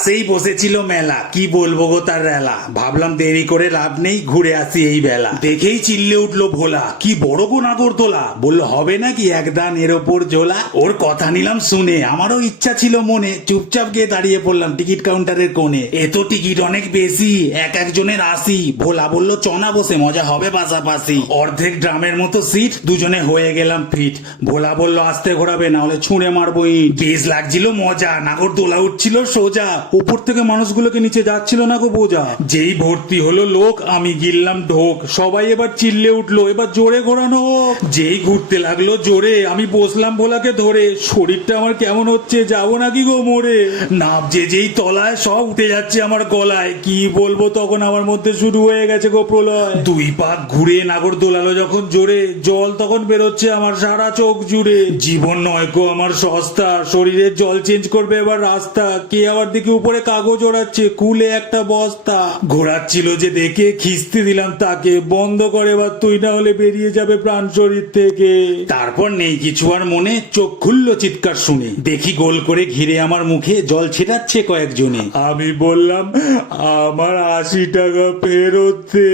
পাশেই বসেছিল মেলা, কি বলবো গো তার রেলা। ভাবলাম দেরি করে লাভ নেই, ঘুরে আসি এই বেলা। দেখেই চিল্লে উঠলো ভোলা, কি বড় গো নাগরদোলা। বললো হবে নাকি একদান এর ওপর ঝোলা। ওর কথা নিলাম শুনে, আমারও ইচ্ছা ছিল মনে, চুপচাপ গিয়ে দাঁড়িয়ে পড়লাম টিকিট কাউন্টারের কোণে। এ তো টিকিট অনেক বেশি, এক একজনের 80। ভোলা বললো চনা বসে মজা হবে পাশাপাশি। অর্ধেক ড্রামের মতো সিট, দুজনে হয়ে গেলাম ফিট। ভোলা বললো আস্তে ঘোরাবে না হলে ছুঁড়ে মারবো ইট। বেশ লাগছিল মজা, নাগরদোলা উঠছিল সোজা, উপর থেকে মানুষগুলোকে নিচে যাচ্ছিল না গো বোঝা। যেই ভর্তি হলো লোক, আমি গিললাম ঢোক। সবাই এবার চিল্লে উঠলো, এবার জোরে ঘোরানো হোক। যেই ঘুরতে লাগলো জোরে, আমি বসলাম ভোলাকে ধরে। শরীরটা আমার কেমন হচ্ছে, যাবো নাকি গো মোড়ে। নাবজে যেই তলায়, সব উঠে যাচ্ছে আমার গলায়। কি বলবো তখন আমার মধ্যে শুরু হয়ে গেছে গো প্রলয়। দুই পাক ঘুরে নাগর দোলালো যখন জোরে, জল তখন বেরোচ্ছে আমার সারা চোখ জুড়ে। জীবন নয় গো আমার সস্তা, শরীরের জল চেঞ্জ করবে এবার রাস্তা। কে আবার দেখি উপরে কাগজ ওড়াচ্ছে, খুলে একটা বস্তা। ঘোরাচ্ছিল যে দেখে খিস্তি দিলাম তাকে, বন্ধ করে এবার তুই, না হলে বেরিয়ে যাবে প্রাণ শরীর থেকে। তারপর নেই কিছু আর মনে, চোখ খুললো চিৎকার শুনে। দেখি গোল করে ঘিরে আমার মুখে জল ছেটাচ্ছে কয়েকজনে। আমি বললাম আমার 80 টাকা ফেরত দে।